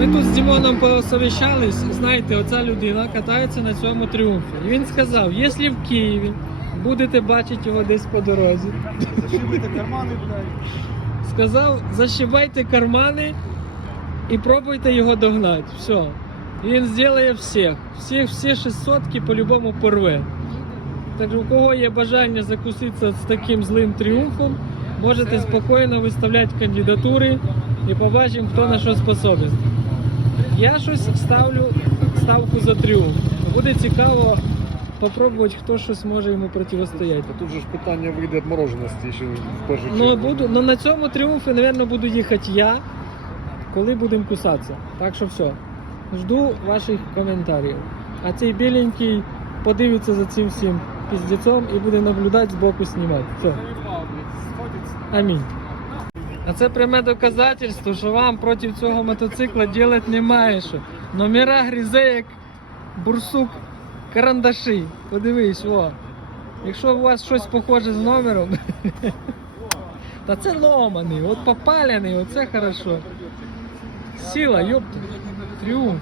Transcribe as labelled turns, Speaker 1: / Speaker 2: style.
Speaker 1: Ми тут з Дімоном посовіщались, знаєте, оця людина катається на цьому тріумфі. І він сказав, якщо в Києві будете бачити його десь по дорозі,
Speaker 2: Зашивайте кармани, блядь.
Speaker 1: сказав, защибайте кармани і пробуйте його догнати. Все. І він зробить всіх. Всіх, всі 600 по-любому порве. Так що у кого є бажання закуситися з таким злим тріумфом, можете спокійно виставляти кандидатури і побачимо, хто на що способен. Я щось ставлю ставку за тріумф. Буде цікаво попробувати, хто щось може йому протистояти.
Speaker 2: Тут же ж питання вийде відмороженості ще в першу
Speaker 1: Ну, буду, ну на цьому тріумфі, мабуть, буду їхати я, коли будемо кусатися. Так що все. Жду ваших коментарів. А цей біленький подивиться за цим всім піздецом і буде наблюдати збоку знімати. Все. Амінь. А це пряме доказательство, що вам проти цього мотоцикла робити немає що. Номера грізе як бурсук карандаші. Подивись, о. Якщо у вас щось похоже з номером, та це ломаний, от попаляний, оце хорошо. Сила, ёпта. Тріумф.